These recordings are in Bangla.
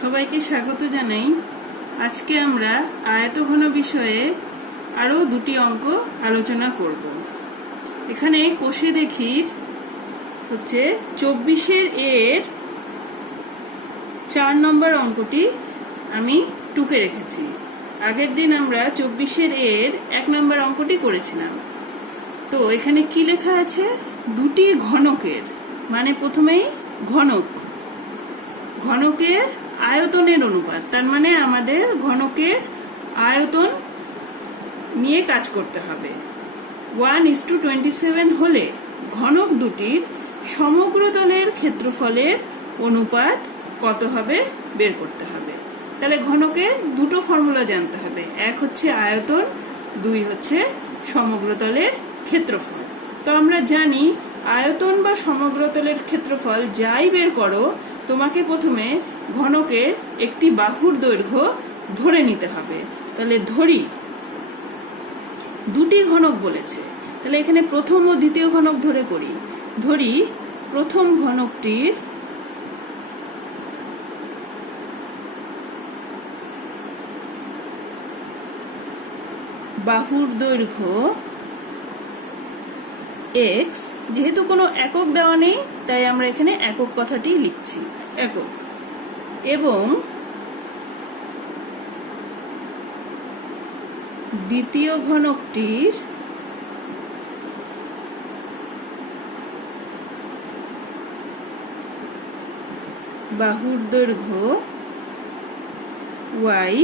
সবাইকে স্বাগত জানাই। আজকে আমরা আয়তঘন বিষয়ে আরো দুটি অঙ্ক আলোচনা করব। এখানে কোষে দেখির হচ্ছে 24 এর 4 নম্বর অঙ্কটি আমি টুকে রেখেছি। আগের দিন আমরা 24 এর 1 নম্বর অঙ্কটি করেছিলাম। তো এখানে কি লেখা আছে? দুটি ঘনকের, মানে প্রথমেই ঘনকের আয়তনের অনুপাত, তার মানে আমাদের ঘনকের আয়তন নিয়ে কাজ করতে হবে। 1:27 হলে ঘনক দুটির সমগ্রতলের ক্ষেত্রফলের অনুপাত কত হবে বের করতে হবে। তাহলে ঘনকের দুটো ফর্মুলা জানতে হবে, এক হচ্ছে আয়তন, দুই হচ্ছে সমগ্রতলের ক্ষেত্রফল। তো আমরা জানি আয়তন বা সমগ্রতলের ক্ষেত্রফল যাই বের করো, তোমাকে প্রথমে ঘনকের একটি বাহুর দৈর্ঘ্য ধরে নিতে হবে। তাহলে ধরি দুটি ঘনক বলেছে, তাহলে এখানে প্রথম ও দ্বিতীয় ঘনক ধরে করি। ধরি প্রথম ঘনকটির বাহুর দৈর্ঘ্য x, যেহেতু কোনো একক দেওয়া নেই তাই আমরা এখানে একক কথাটি লিখছি, একক। এবং দ্বিতীয় ঘনকটির বাহুর দৈর্ঘ্য y।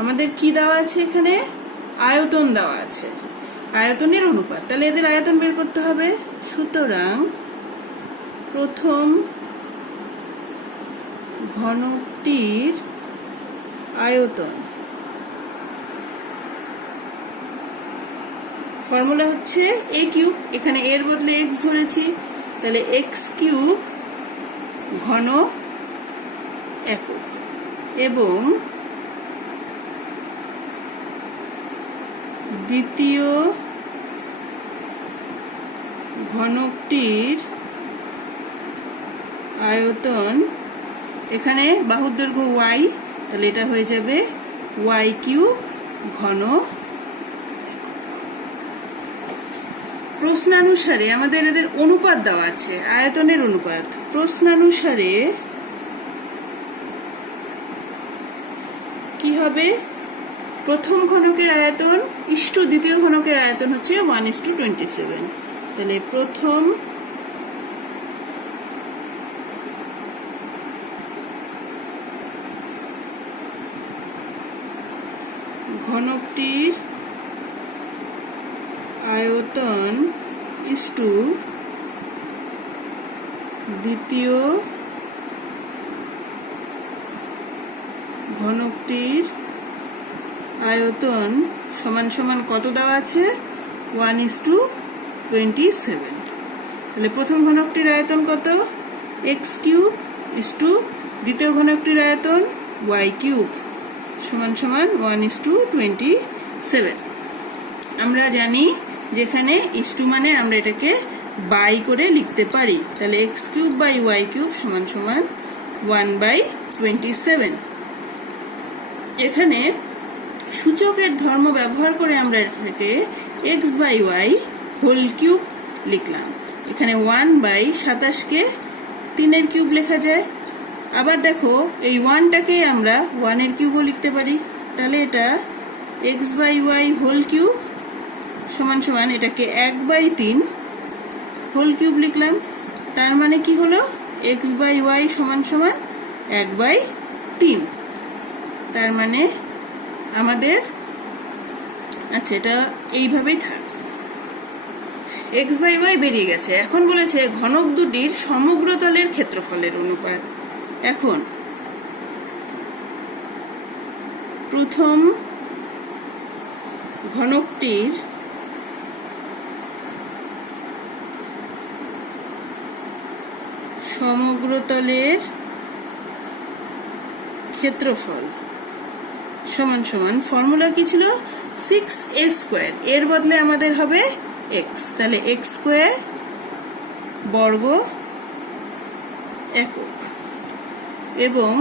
আমাদের কি দেওয়া আছে? এখানে আয়তন দেওয়া আছে, আয়তনের অনুপাত। তাহলে এদের আয়তন বের করতে হবে। সুতরাং প্রথম ঘনকটির আয়তন, ফর্মুলা হচ্ছে a কিউব, এখানে এর বদলে x ধরেছি, তাহলে x কিউব ঘন একক। এবং দ্বিতীয় ঘনকটির আয়তন, এখানে বাহুর দৈর্ঘ্য y, তাহলে এটা হয়ে যাবে y কিউব ঘন একক। প্রশ্নানুসারে আমাদের এদের অনুপাত দেওয়া আছে, আয়তনের অনুপাত। প্রশ্নানুসারে কি হবে? প্রথম ঘনকের আয়তন ইস্টু দ্বিতীয় ঘনকের আয়তন হচ্ছে 1:27। তাহলে প্রথম ঘনকটির আয়তন ইস্টু দ্বিতীয় ঘনকটির আয়তন সমান সমান কত দেওয়া আছে? 1:27। তাহলে প্রথম ঘনকটির আয়তন কত? x কিউব ইস্টু দ্বিতীয় ঘনকটির আয়তন y কিউব সমান সমান 1:27। আমরা জানি যেখানে ইস্টু মানে আমরা এটাকে বাই করে লিখতে পারি, তাহলে x cube by y cube সমান সমান 1/27। এখানে সূচকের ধর্ম ব্যবহার করে আমরা এটাকে x by y whole cube লিখলাম। এখানে 1/27 3 কিউব লেখা যায়। আবার দেখো এই 1টাকে আমরা 1 কিউবও লিখতে পারি, তাহলে এটা x by y whole cube সমান সমান এটাকে 1/3 হোল কিউব লিখলাম। তার মানে কি হলো? x বাই y সমান সমান 1/3। তার মানে আমাদের, আচ্ছা এটা এইভাবেই থাক, x বাই y বেরিয়ে গেছে। এখন বলেছে ঘনক দুটির সমগ্রতলের ক্ষেত্রফলের অনুপাত। এখন প্রথম ঘনকটির সমগ্রতলের ক্ষেত্রফল সমান সমান, ফর্মুলা কি ছিল? 6a², এর বদলে আমাদের হবে x, তাহলে x² বর্গ একক। এবং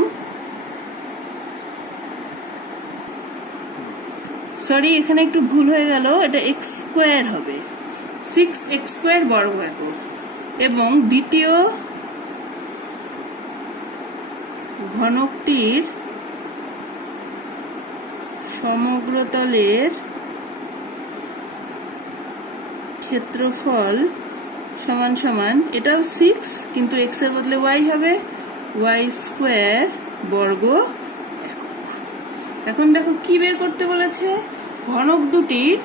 সরি এখানে একটু ভুল হয়ে গেল, এটা এক্স স্কোয়ার হবে, 6x² বর্গ একক। এবং দ্বিতীয় ঘনকটির সমগ্রতলের ক্ষেত্রফল সমান সমান, এটাও 6 কিন্তু x এর বদলে y হবে, y² বর্গ একক। এখন দেখো কি বের করতে বলেছে, ঘনক দুটির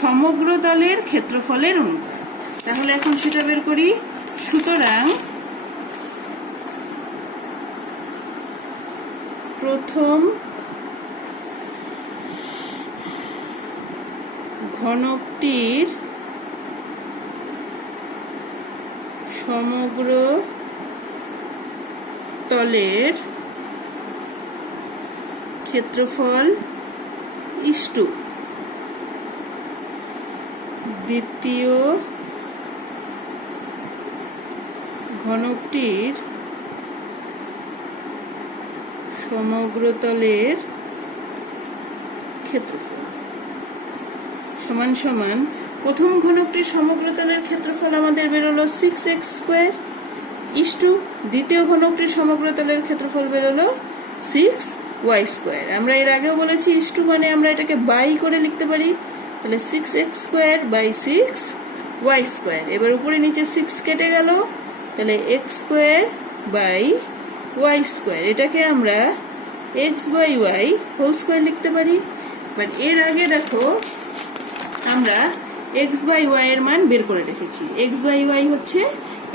সমগ্রতলের ক্ষেত্রফলের অনুপাত। তাহলে এখন সেটা বের করি। সুতরাং প্রথম ঘনকটির সমগ্র তলের ক্ষেত্রফল ইস্টু দ্বিতীয় ঘনকটির সমগ্রতলের ক্ষেত্রফল সমান সমান, প্রথম ঘনকটির সমগ্রতলের ক্ষেত্রফল আমাদের বেরোলো 6x² ইস্টু দ্বিতীয় ঘনকটির সমগ্রতলের ক্ষেত্রফল বেরোলো 6y²। আমরা এর আগেও বলেছি ইস্টু মানে আমরা এটাকে বাই করে লিখতে পারি, তাহলে 6x² বাই 6y²। এবার উপরে নিচে 6 কেটে গেল, তাহলে x² বাই y², এটাকে আমরা x by y whole square লিখতে পারি। বাট এর আগে দেখো আমরা x বাই y এর মান বের করে রেখেছি, x বাই y হচ্ছে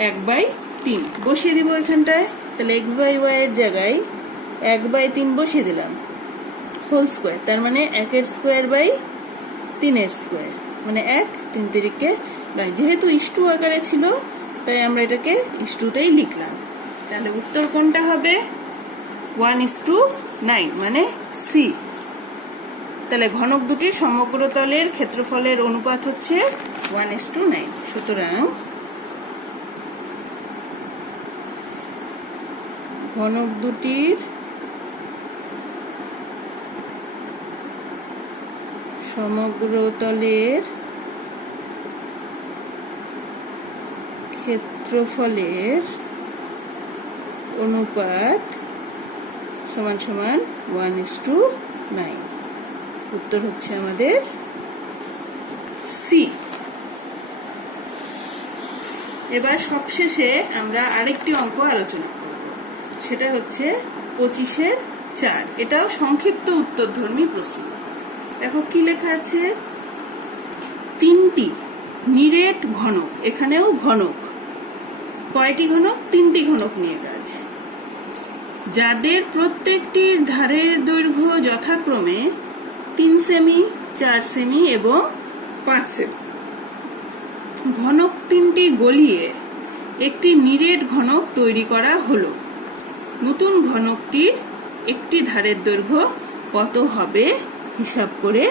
1/3 বসিয়ে দিব এখানটায়, তাহলে x বাই y এর জায়গায় 1/3 বসিয়ে দিলাম হোল স্কোয়ার, তার মানে 1² বাই 3² মানে 1 3 তিরিকে 9। যেহেতু ইস্টু আকারে ছিল তাই আমরা এটাকে ইস্টুতেই লিখলাম। তাহলে উত্তর কোনটা হবে, 1:9 মানে সি। তাহলে ঘনক দুটির সমগ্রতলের ক্ষেত্রফলের অনুপাত হচ্ছে 1:9। সুতরাং ঘনক দুটির সমগ্রতলের ক্ষেত্রফলের অনুপাত সমান সমান 1:9। উত্তর হচ্ছে আমাদের সি। এবার সবশেষে আমরা আরেকটি অঙ্ক আলোচনা করব, সেটা হচ্ছে 25-4। এটাও সংক্ষিপ্ত উত্তরধর্মী প্রশ্ন। দেখো কি লেখা আছে, তিনটি নিরেট ঘনক, এখানেও ঘনক, কয়টি ঘনক, তিনটি ঘনক নিয়ে কাজ, যাদের প্রত্যেকটির ধারের দৈর্ঘ্য যথাক্রমে 3 সেমি, 4 সেমি এবং 5 সেমি। ঘনক তিনটি গলিয়ে একটি নিরেট ঘনক তৈরি করা হলো। নতুন ঘনকটির একটি ধারের দৈর্ঘ্য কত হবে হিসাব করে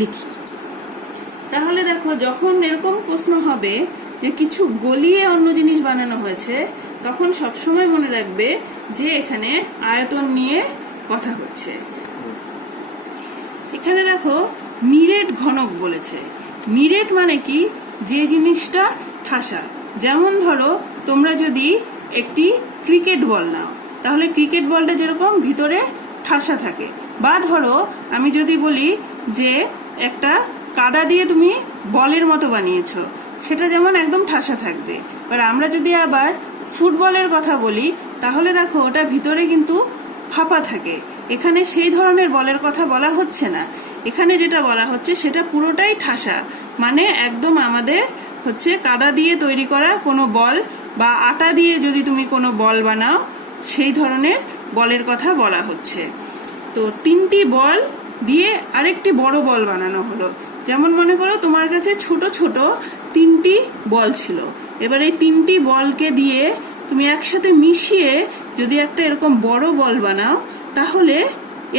লিখি। তাহলে দেখো যখন এরকম প্রশ্ন হবে যে কিছু গলিয়ে অন্য জিনিস বানানো হয়েছে, তখন সবসময় মনে রাখবে যে এখানে আয়তন নিয়ে কথা হচ্ছে। এখানে দেখো নিরেট ঘনক বলেছে, নিরেট মানে কি, যে জিনিসটা ঠাসা। যেমন ধরো তোমরা যদি একটি ক্রিকেট বল নাও, তাহলে ক্রিকেট বলটা যেরকম ভিতরে ঠাসা থাকে, বা ধরো আমি যদি বলি যে একটা কাদা দিয়ে তুমি বলের মতো বানিয়েছো, সেটা যেমন একদম ঠাসা থাকবে। আর আমরা যদি আবার ফুটবলের কথা বলি, তাহলে দেখো ওটা ভিতরে কিন্তু ফাঁপা থাকে। এখানে সেই ধরনের বলের কথা বলা হচ্ছে না, এখানে যেটা বলা হচ্ছে সেটা পুরোটাই ঠাসা, মানে একদম আমাদের হচ্ছে কাদা দিয়ে তৈরি করা কোনো বল, বা আটা দিয়ে যদি তুমি কোনো বল বানাও, সেই ধরনের বলের কথা বলা হচ্ছে। তো তিনটি বল দিয়ে আরেকটি বড় বল বানানো হলো। যেমন মনে করো তোমার কাছে ছোট ছোট তিনটি বল ছিল, এবার এই তিনটি বলকে দিয়ে তুমি একসাথে মিশিয়ে যদি একটা এরকম বড় বল বানাও, তাহলে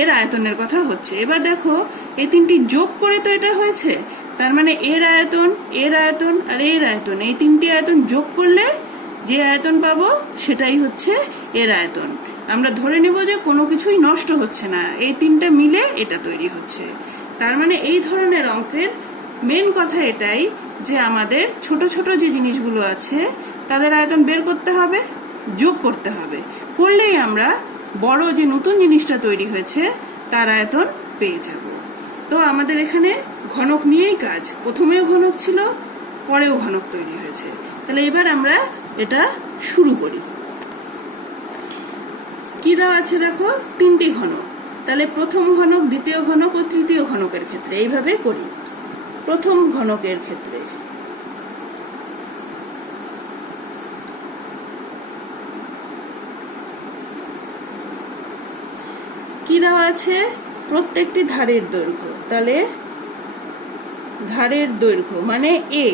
এর আয়তনের কথা হচ্ছে। এবার দেখো এই তিনটি যোগ করে তো এটা হয়েছে, তার মানে এর আয়তন, এর আয়তন আর এর আয়তন, এই তিনটি আয়তন যোগ করলে যে আয়তন পাবো সেটাই হচ্ছে এর আয়তন। আমরা ধরে নিব যে কোনো কিছুই নষ্ট হচ্ছে না, এই তিনটা মিলে এটা তৈরি হচ্ছে। তার মানে এই ধরনের অঙ্কের মেন কথা এটাই যে আমাদের ছোট ছোট যে জিনিসগুলো আছে তাদের আয়তন বের করতে হবে, যোগ করতে হবে, করলেই আমরা বড় যে নতুন জিনিসটা তৈরি হয়েছে তার আয়তন পেয়ে যাব। তো আমাদের এখানে ঘনক নিয়েই কাজ, প্রথমেও ঘনক ছিল, পরেও ঘনক তৈরি হয়েছে। তাহলে এবার আমরা এটা শুরু করি। কি দেওয়া আছে দেখো, তিনটি ঘনক। তাহলে প্রথম ঘনক, দ্বিতীয় ঘনক ও তৃতীয় ঘনকের ক্ষেত্রে এইভাবে করি। প্রথম ঘনকের ক্ষেত্রে কি দেওয়া আছে, প্রত্যেকটি ধারের দৈর্ঘ্য। তাহলে ধারের দৈর্ঘ্য মানে এ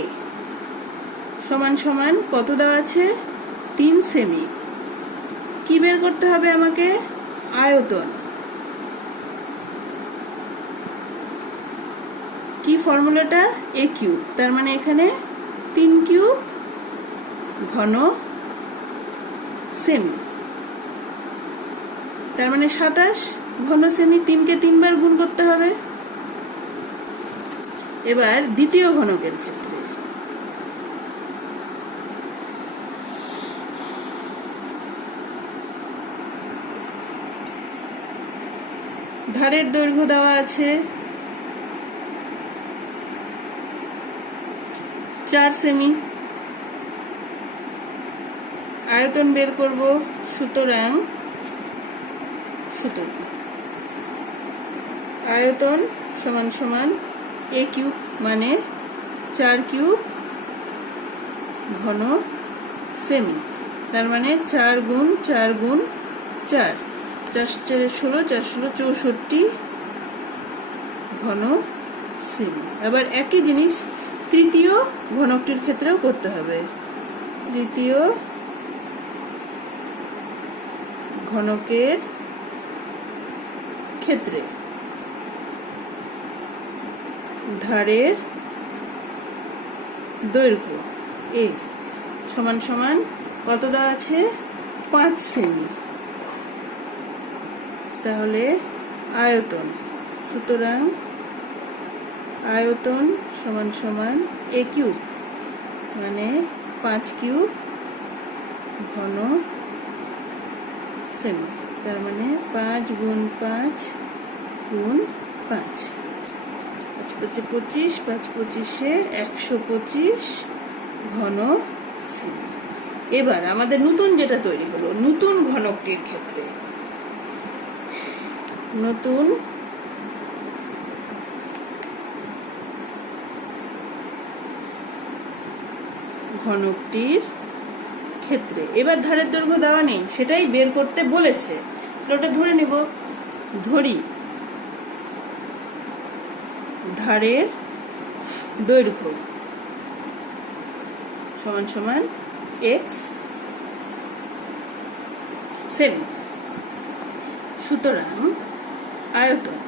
সমান সমান কত দেওয়া আছে, 3 সেমি। কি বের করতে হবে আমাকে, আয়তন। কি ফর্মুলাটা, এ কিউব। তার মানে এখানে 3 কিউব ঘন সেমি, তার মানে 27 ঘন সেমি। 3কে 3 বার গুণ করতে হবে। এবার দ্বিতীয় ঘনকের ক্ষেত্রে ধারের দৈর্ঘ্য দেওয়া আছে 4 সেমি, আয়তন বের করব। সুতরাং আয়তন সমান সমান এ কিউব মানে 4 কিউব ঘন সেমি। তার মানে 4 গুণ 4 গুণ 4, 4 4 16, 4 16 64 ঘন সেমি। আবার একই জিনিস তৃতীয় ঘনকটির ক্ষেত্রেও করতে হবে। তৃতীয় ঘনকের ক্ষেত্রে ধারের দৈর্ঘ্য এ সমান সমান কত দেওয়া আছে, 5 সেমি। তাহলে আয়তন, সুতরাং আয়তন সমান সমান এ কিউব মানে 5 কিউব ঘন সেমি। তার মানে 5 গুণ 5 গুণ 5, 5 5 25, 5 25 125 ঘন সেমি। এবার আমাদের নতুন যেটা তৈরি হলো, নতুন ঘনকটির ক্ষেত্রে নতুন ঘনকটির ক্ষেত্রে এবার ধারের দৈর্ঘ্য দেওয়া নেই, সেটাই বের করতে বলেছে। ওটা ধরে নিব। ধরি ধারের দৈর্ঘ্য সমান সমান x সেমি। সুতরাং আয়তন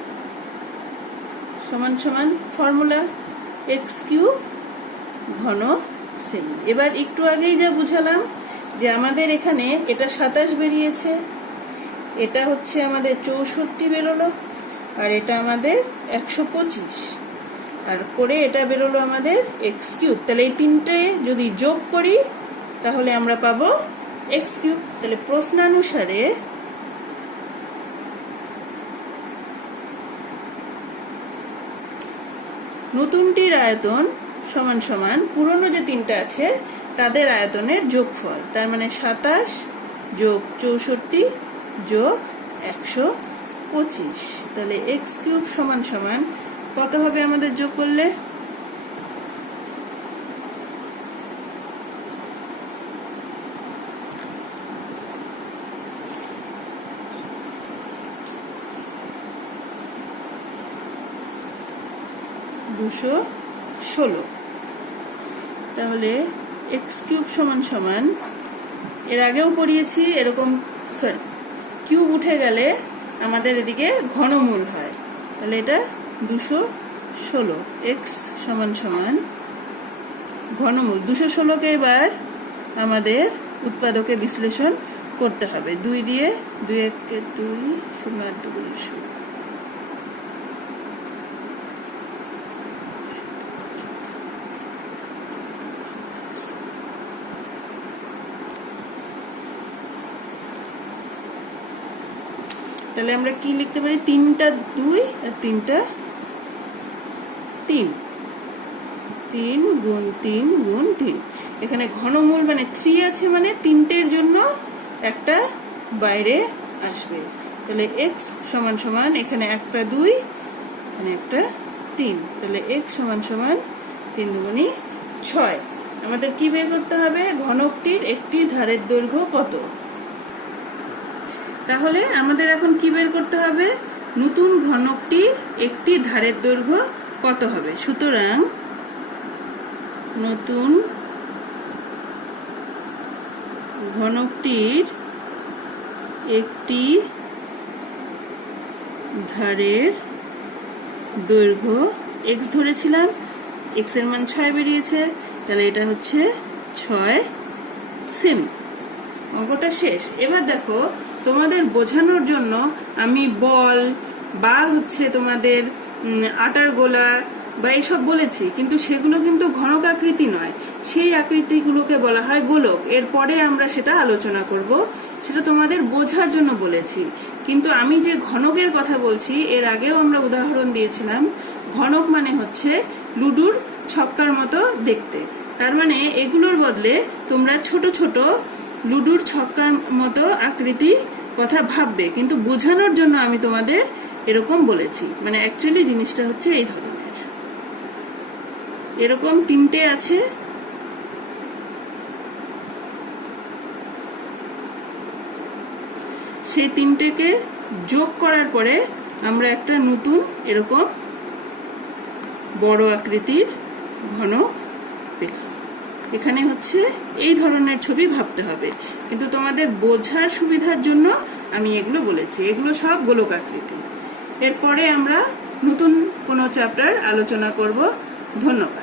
সমান সমান ফর্মুলা x কিউব ঘন সেমি। এবার একটু আগেই যা বুঝালাম যে আমাদের এখানে এটা 27 বেরিয়েছে, এটা হচ্ছে আমাদের 64 বেরোলো, আর এটা আমাদের 125, আর করে এটা বেরোলো আমাদের x কিউব। তাহলে এই তিনটে যদি যোগ করি তাহলে আমরা পাবো x কিউব। তাহলে প্রশ্নানুসারে নতুনটির আয়তন সমান সমান পুরনো যে তিনটা আছে তাদের আয়তনের যোগফল। তার মানে 27 যোগ 64 যোগ 125। তাহলে x কিউব সমান সমান কত হবে আমাদের যোগ করলে, $216। তাহলে x কিউব সমান সমান, এর আগেও করিয়েছি এরকম, সরি কিউব উঠে গেলে আমাদের এদিকে ঘনমূল হয়। তাহলে এটা 216, x সমান সমান ঘনমূল 216কে এবার আমাদের উৎপাদকে বিশ্লেষণ করতে হবে। 2 দিয়ে 2 1 2 0 আর 2 0। তাহলে আমরা কি লিখতে পারি? 3টা 2 আর 3টা 3, 3 গুণ 3 গুণ 3। এখানে ঘনমূল মানে 3 আছে, মানে 3টের জন্য একটা বাইরে আসবে। তাহলে x সমান সমান এখানে একটা 2, এখানে একটা 3, তাহলে x সমান সমান 3 দুগুণী 6। আমাদের কি বের করতে হবে? ঘনকটির একটি ধারের দৈর্ঘ্য কত। তাহলে আমাদের এখন কি বের করতে হবে? নতুন ঘনকটির একটি ধারের দৈর্ঘ্য কত হবে। সুতরাং নতুন ঘনকটির একটি ধারের দৈর্ঘ্য x ধরেছিলাম, x এর মান 6 বেরিয়েছে, তাহলে এটা হচ্ছে 6 সেমি। অঙ্কটা শেষ। এবার দেখো, তোমাদের বোঝানোর জন্য আমি বল বা হচ্ছে তোমাদের আটার গোলা বা এইসব বলেছি, কিন্তু সেগুলো কিন্তু ঘনক আকৃতি নয়, সেই আকৃতিগুলোকে বলা হয় গোলক। এরপরে আমরা সেটা আলোচনা করব, সেটা তোমাদের বোঝার জন্য বলেছি। কিন্তু আমি যে ঘনকের কথা বলছি, এর আগেও আমরা উদাহরণ দিয়েছিলাম। ঘনক মানে হচ্ছে লুডুর ছক্কার মতো দেখতে। তার মানে এগুলোর বদলে তোমরা ছোট ছোট লুডুর ছক্কার মতো আকৃতি কথা ভাববে, কিন্তু বোঝানোর জন্য আমি তোমাদের এরকম বলেছি। মানে অ্যাকচুয়ালি জিনিসটা হচ্ছে এই ধরনের, এরকম 3টে আছে। সেই 3টেকে যোগ করার পরে আমরা একটা নতুন এরকম বড় আকৃতির ঘনক পেলাম। এখানে হচ্ছে এই ধরনের ছবি ভাবতে হবে, কিন্তু তোমাদের বোঝার সুবিধার জন্য আমি এগুলো বলেছি। এগুলো সব গোলক আকৃতি। এরপরে আমরা নতুন কোনো চ্যাপ্টার আলোচনা করব। ধন্যবাদ।